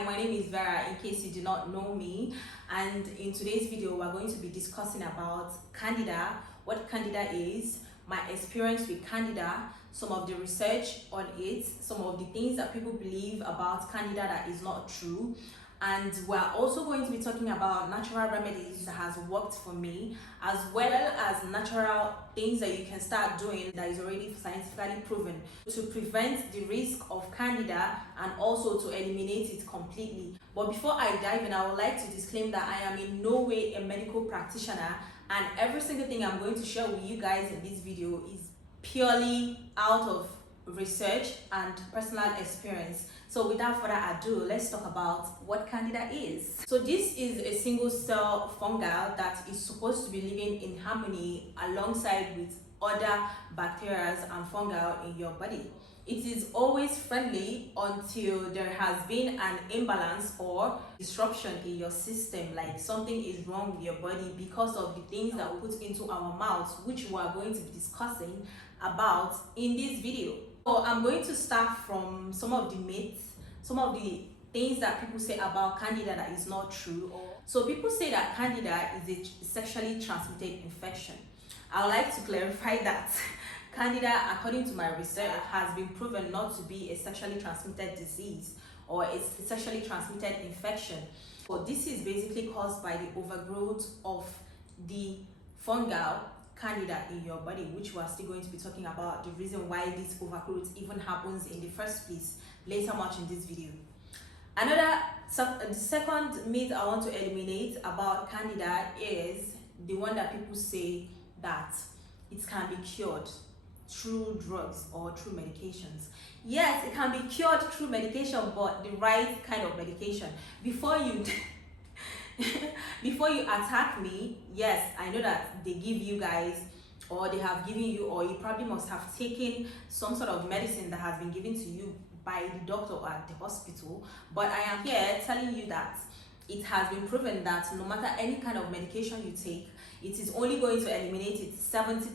Hi, my name is Vera, in case you do not know me, and in today's video we're going to be discussing about candida, what candida is, my experience with candida, some of the research on it, some of the things that people believe about candida that is not true, and we're also going to be talking about natural remedies that has worked for me, as well as natural things that you can start doing that is already scientifically proven to prevent the risk of candida and also to eliminate it completely. But before I dive in, I would like to disclaim that I am in no way a medical practitioner, and every single thing I'm going to share with you guys in this video is purely out of research and personal experience. So without further ado, let's talk about what candida is. So this is a single cell fungal that is supposed to be living in harmony alongside with other bacteria and fungi in your body. It is always friendly until there has been an imbalance or disruption in your system, like something is wrong with your body because of the things that we put into our mouths, which we are going to be discussing about in this video. So I'm going to start from some of the myths, some of the things that people say about candida that is not true. So people say that candida is a sexually transmitted infection. I would like to clarify that candida, according to my research, has been proven not to be a sexually transmitted disease or a sexually transmitted infection. So this is basically caused by the overgrowth of the fungal candida in your body, which we're still going to be talking about the reason why this overgrowth even happens in the first place later much in this video. The second myth I want to eliminate about candida is the one that people say that it can be cured through drugs or through medications. Yes, it can be cured through medication, but the right kind of medication. Before you before you attack me, yes, I know that they give you guys, or they have given you, or you probably must have taken some sort of medicine that has been given to you by the doctor or at the hospital, but I am here telling you that it has been proven that no matter any kind of medication you take, it is only going to eliminate it 70%,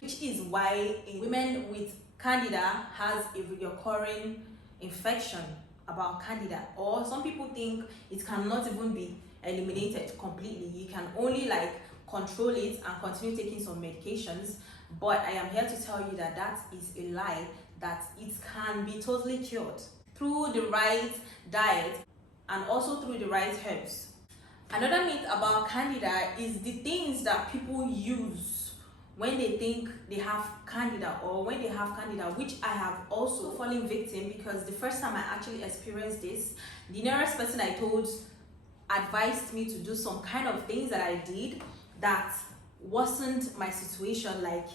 which is why women with candida has a recurring infection about candida, or some people think it cannot even be eliminated completely. You can only control it and continue taking some medications, but I am here to tell you that that is a lie, that it can be totally cured through the right diet and also through the right herbs. Another myth about candida is the things that people use when they think they have candida, or when they have candida, which I have also fallen victim, because the first time I actually experienced this, the nearest person I told advised me to do some kind of things that I did that wasn't my situation, like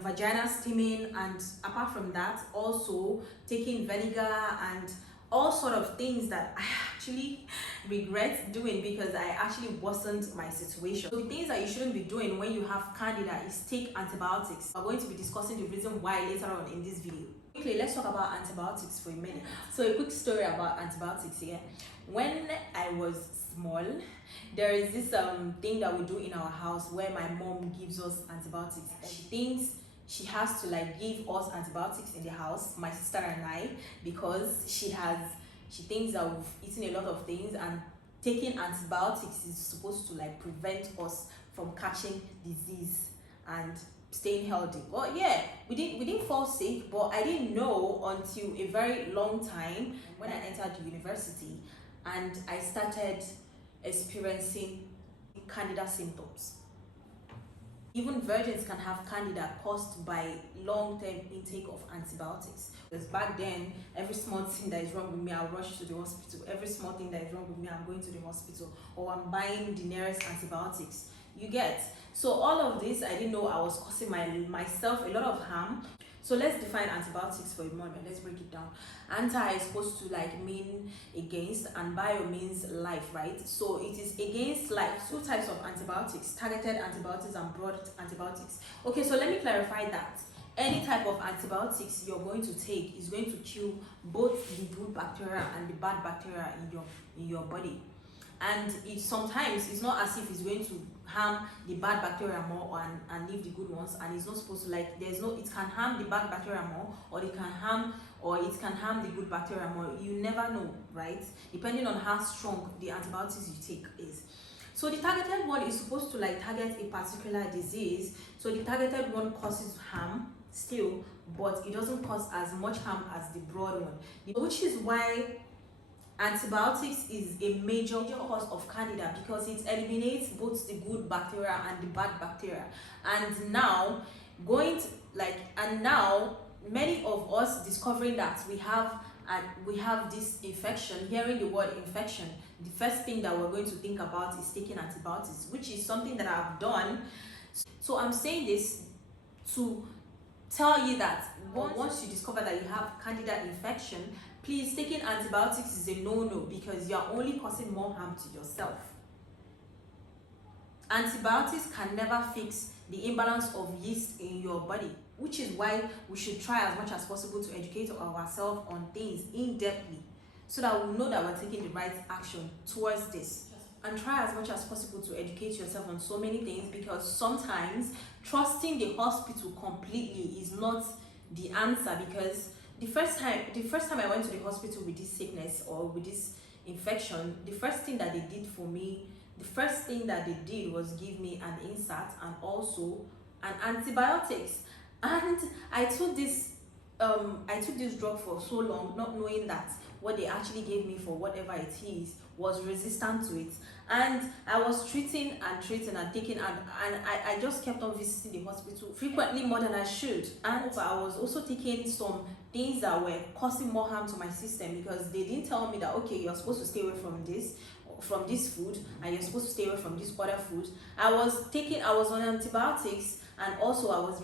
vagina steaming, and apart from that also taking vinegar and all sort of things that I actually regret doing because I actually wasn't my situation. So the things that you shouldn't be doing when you have candida is take antibiotics. We're going to be discussing the reason why later on in this video. Quickly, let's talk about antibiotics for a minute. So a quick story about antibiotics here. When I was small, there is this thing that we do in our house where my mom gives us antibiotics, and she thinks she has to give us antibiotics in the house, my sister and I, because she thinks that we've eaten a lot of things, and taking antibiotics is supposed to prevent us from catching disease and staying healthy. Well, yeah, we didn't fall sick, but I didn't know until a very long time when I entered university and I started experiencing candida symptoms. Even virgins can have candida caused by long-term intake of antibiotics. Because back then, every small thing that is wrong with me, I'll rush to the hospital. Every small thing that is wrong with me, I'm going to the hospital, or I'm buying the nearest antibiotics. You get? So all of this, I didn't know I was causing myself a lot of harm. So let's define antibiotics for a moment. Let's break it down. Anti is supposed to mean against, and bio means life, right? So it is against two types of antibiotics: targeted antibiotics and broad antibiotics. Okay, so let me clarify that. Any type of antibiotics you're going to take is going to kill both the good bacteria and the bad bacteria in your body. And sometimes it's not as if it's going to harm the bad bacteria more and leave the good ones, and it's not supposed to it can harm the bad bacteria more, or it can harm or it can harm the good bacteria more. You never know, right? Depending on how strong the antibiotics you take is. So the targeted one is supposed to like target a particular disease. So the targeted one causes harm still, but it doesn't cause as much harm as the broad one, which is why antibiotics is a major cause of candida, because it eliminates both the good bacteria and the bad bacteria. And now many of us discovering that we have this infection, hearing the word infection, the first thing that we're going to think about is taking antibiotics, which is something that I've done. So I'm saying this to tell you that once you discover that you have candida infection, please, taking antibiotics is a no-no, because you're only causing more harm to yourself. Antibiotics can never fix the imbalance of yeast in your body, which is why we should try as much as possible to educate ourselves on things in-depthly, so that we know that we're taking the right action towards this. And try as much as possible to educate yourself on so many things, because sometimes trusting the hospital completely is not the answer. Because the first time I went to the hospital with this sickness or with this infection, the first thing that they did was give me an insert and also an antibiotics. And I took this drug for so long, not knowing that what they actually gave me for whatever it is was resistant to it. And I was treating and taking, and I just kept on visiting the hospital frequently, more than I should. And I was also taking some things that were causing more harm to my system, because they didn't tell me that, okay, you're supposed to stay away from this food, and you're supposed to stay away from this other food. I was on antibiotics, and also I was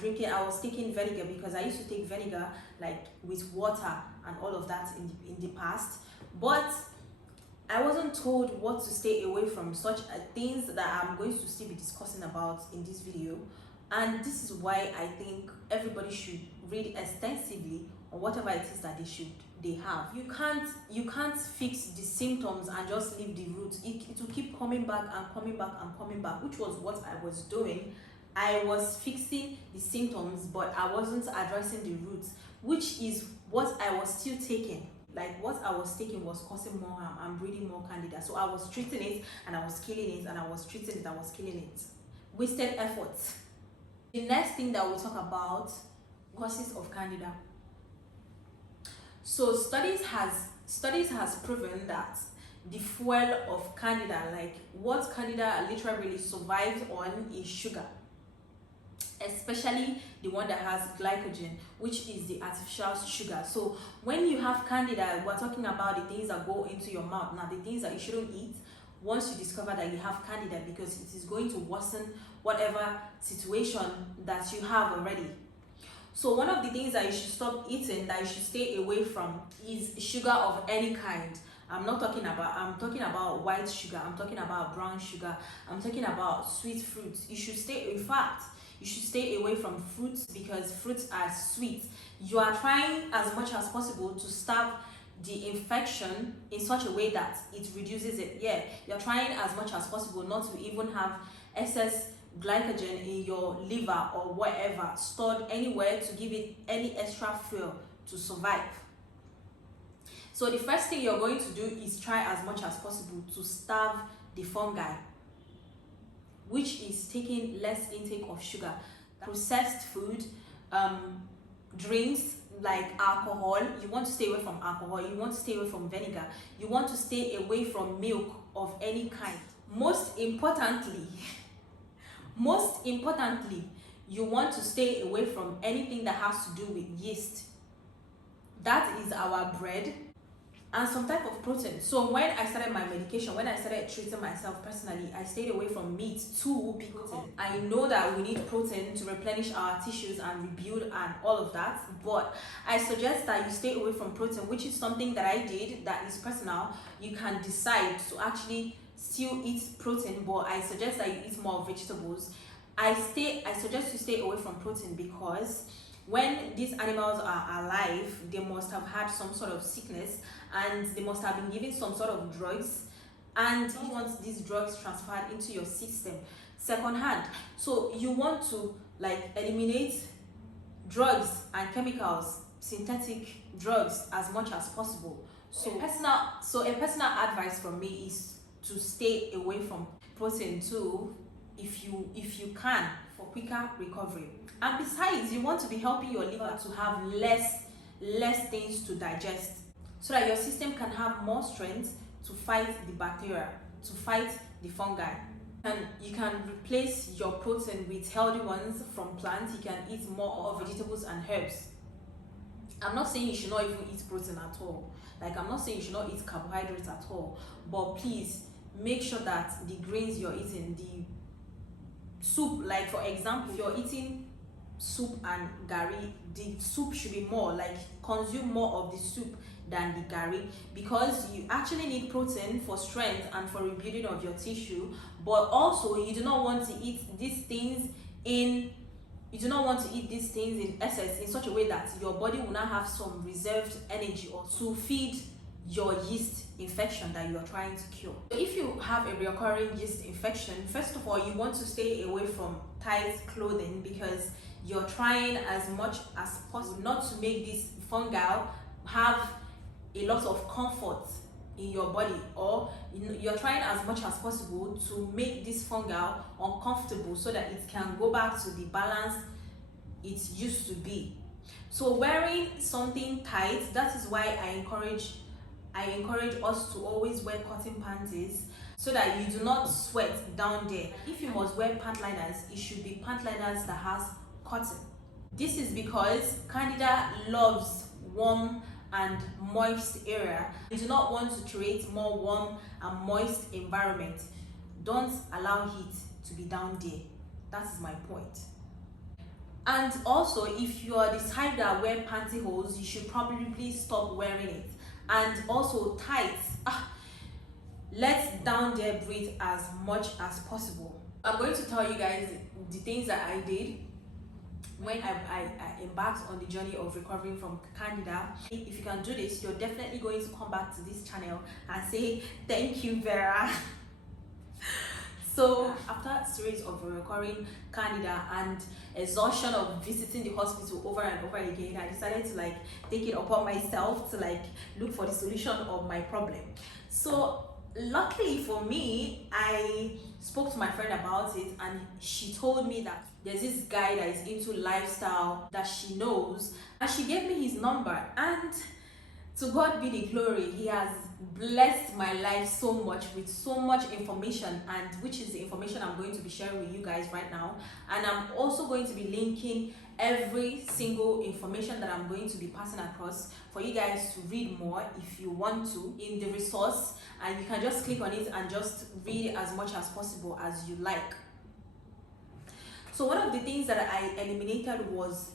taking vinegar, because I used to take vinegar like with water and all of that in the past. But I wasn't told what to stay away from, such things that I'm going to still be discussing about in this video. And this is why I think everybody should read extensively on whatever it is that they have. You can't fix the symptoms and just leave the root. It will keep coming back and coming back and coming back, which was what I was doing. I was fixing the symptoms, but I wasn't addressing the roots, which is what I was still taking. Like, what I was taking was causing more harm and breeding more candida. So I was treating it and I was killing it, and I was treating it, I was killing it. Wasted efforts. The next thing that we'll talk about, causes of candida. So studies has proven that the fuel of candida, like what candida literally survives on, is sugar, especially the one that has glycogen, which is the artificial sugar. So when you have candida, we're talking about the things that go into your mouth. Now, the things that you shouldn't eat once you discover that you have candida, because it is going to worsen whatever situation that you have already. So one of the things that you should stop eating, that you should stay away from, is sugar of any kind. I'm talking about white sugar, I'm talking about brown sugar, I'm talking about sweet fruits. You should stay away from fruits, because fruits are sweet. You are trying as much as possible to stop the infection in such a way that it reduces it. Yeah, you're trying as much as possible not to even have excess glycogen in your liver or whatever stored anywhere to give it any extra fuel to survive. So the first thing you're going to do is try as much as possible to starve the fungi, which is taking less intake of sugar. Processed food, drinks like alcohol, you want to stay away from alcohol, you want to stay away from vinegar, you want to stay away from milk of any kind. Most importantly, you want to stay away from anything that has to do with yeast. That is our bread, and some type of protein. So when I started my medication, when I started treating myself personally, I stayed away from meat too, because I know that we need protein to replenish our tissues and rebuild and all of that. But I suggest that you stay away from protein, which is something that I did, that is personal. You can decide to actually still eat protein, but I suggest that you eat more vegetables. I suggest you stay away from protein, because when these animals are alive, they must have had some sort of sickness, and they must have been given some sort of drugs, and you want these drugs transferred into your system secondhand. So you want to like eliminate drugs and chemicals synthetic drugs as much as possible. So a personal advice from me is to stay away from protein too, if you can, for quicker recovery. And besides, you want to be helping your liver to have less things to digest, so that your system can have more strength to fight the bacteria, to fight the fungi. And you can replace your protein with healthy ones from plants. You can eat more of vegetables and herbs. I'm not saying you should not even eat protein at all. Like, I'm not saying you should not eat carbohydrates at all. But please make sure that the grains you're eating, the soup, like for example, if you're eating soup and gari, the soup should be more, like consume more of the soup than the gari, because you actually need protein for strength and for rebuilding of your tissue. But also, you do not want to eat these things in excess, in such a way that your body will not have some reserved energy or to feed your yeast infection that you are trying to cure. If you have a recurring yeast infection, first of all, you want to stay away from tight clothing, because you're trying as much as possible not to make this fungi have a lot of comfort in your body, or you're trying as much as possible to make this fungi uncomfortable so that it can go back to the balance it used to be. So wearing something tight, that is why I encourage us to always wear cotton panties, so that you do not sweat down there. If you must wear pant liners, it should be pant liners that has cotton. This is because candida loves warm and moist area. You do not want to create more warm and moist environment. Don't allow heat to be down there. That is my point. And also, if you are the type that wear pantyhose, you should probably stop wearing it. And also tights, let's down there breathe as much as possible. I'm going to tell you guys the things that I did when I embarked on the journey of recovering from candida. If you can do this, you're definitely going to come back to this channel and say thank you, Vera. So after a series of recurring candida and exhaustion of visiting the hospital over and over again, I decided to take it upon myself to look for the solution of my problem. So luckily for me, I spoke to my friend about it, and she told me that there's this guy that is into lifestyle that she knows, and she gave me his number. And to God be the glory, he has blessed my life so much with so much information, and which is the information I'm going to be sharing with you guys right now. And I'm also going to be linking every single information that I'm going to be passing across for you guys to read more if you want to in the resource, and you can just click on it and just read it as much as possible as you like. So one of the things that I eliminated was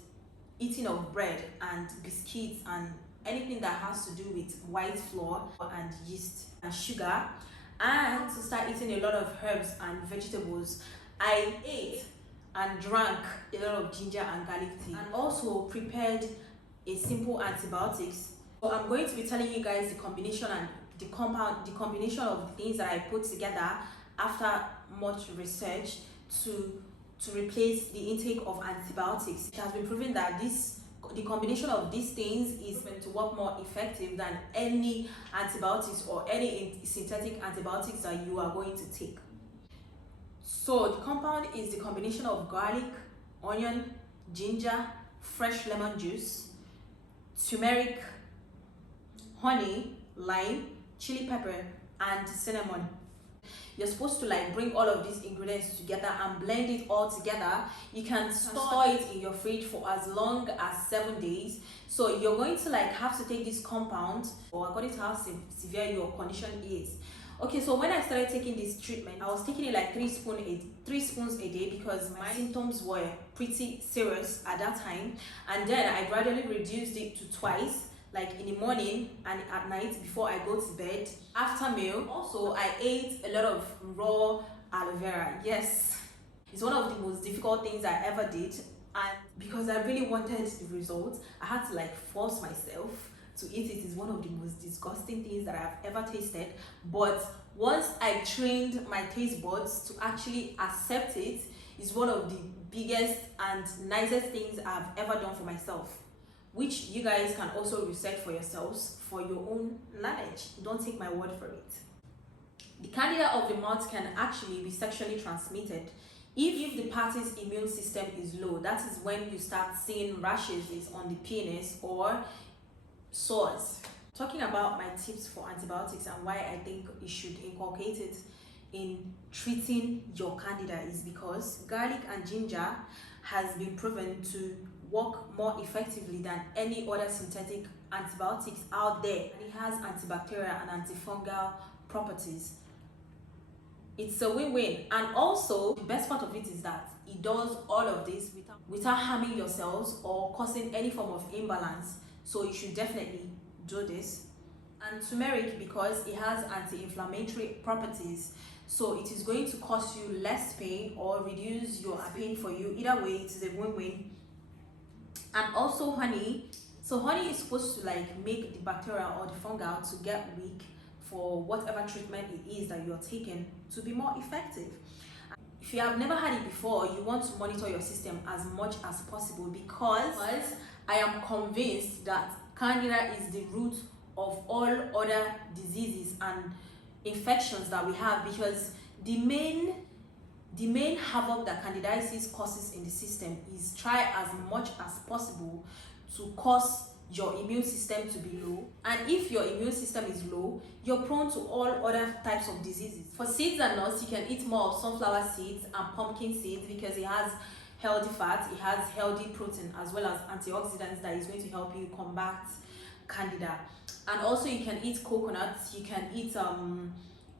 eating of bread and biscuits and anything that has to do with white flour and yeast and sugar, and to start eating a lot of herbs and vegetables. I ate and drank a lot of ginger and garlic tea, and also prepared a simple antibiotics. So I'm going to be telling you guys the combination and the combination of the things that I put together after much research to replace the intake of antibiotics. It has been proven that the combination of these things is meant to work more effective than any antibiotics or any synthetic antibiotics that you are going to take. So the compound is the combination of garlic, onion, ginger, fresh lemon juice, turmeric, honey, lime, chili pepper, and cinnamon. You're supposed to bring all of these ingredients together and blend it all together. You can store it in your fridge for as long as 7 days. So you're going to have to take this compound, or according to how severe your condition is. Okay, so when I started taking this treatment, I was taking it 3 spoons a day, because my symptoms were pretty serious at that time. And then I gradually reduced it to twice, in the morning and at night before I go to bed, after meal. Also, I ate a lot of raw aloe vera. Yes, it's one of the most difficult things I ever did, and because I really wanted the results, I had to force myself to eat it. Is one of the most disgusting things that I've ever tasted. But once I trained my taste buds to actually accept it's one of the biggest and nicest things I've ever done for myself. which you guys can also research for yourselves for your own knowledge. Don't take my word for it. The candida of the mouth can actually be sexually transmitted. If the party's immune system is low, that is when you start seeing rashes on the penis or sores. Talking about my tips for antibiotics and why I think you should inculcate it in treating your candida is because garlic and ginger has been proven to work more effectively than any other synthetic antibiotics out there. It has antibacterial and antifungal properties. It's a win-win, and also the best part of it is that it does all of this without harming your cells or causing any form of imbalance. So you should definitely do this. And turmeric, because it has anti-inflammatory properties, so it is going to cause you less pain or reduce your pain for you. Either way, it is a win-win. And also honey. So honey is supposed to like make the bacteria or the fungi to get weak for whatever treatment it is that you're taking to be more effective. If you have never had it before, you want to monitor your system as much as possible because I am convinced that candida is the root of all other diseases and infections that we have, because the main havoc that candidiasis causes in the system is try as much as possible to cause your immune system to be low, and if your immune system is low, you're prone to all other types of diseases. For seeds and nuts, you can eat more of sunflower seeds and pumpkin seeds because it has healthy fat, it has healthy protein, as well as antioxidants that is going to help you combat candida. And also you can eat coconuts, you can eat almonds,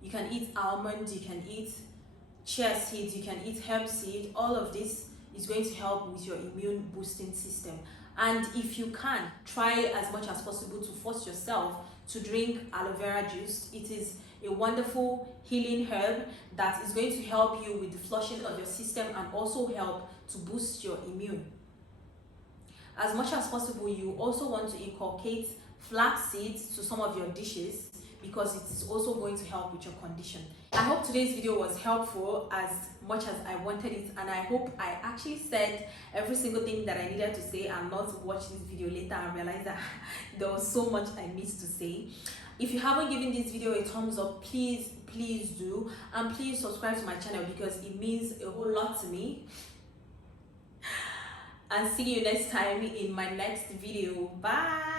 you can eat chia seeds, you can eat hemp seed. All of this is going to help with your immune boosting system. And if you can, try as much as possible to force yourself to drink aloe vera juice. It is a wonderful healing herb that is going to help you with the flushing of your system and also help to boost your immune. As much as possible, you also want to inculcate flax seeds to some of your dishes because it is also going to help with your condition. I hope today's video was helpful as much as I wanted it, and I hope I actually said every single thing that I needed to say and not watch this video later and realize that there was so much I missed to say. If you haven't given this video a thumbs up, please do, and please subscribe to my channel because it means a whole lot to me. And see you next time in my next video. Bye.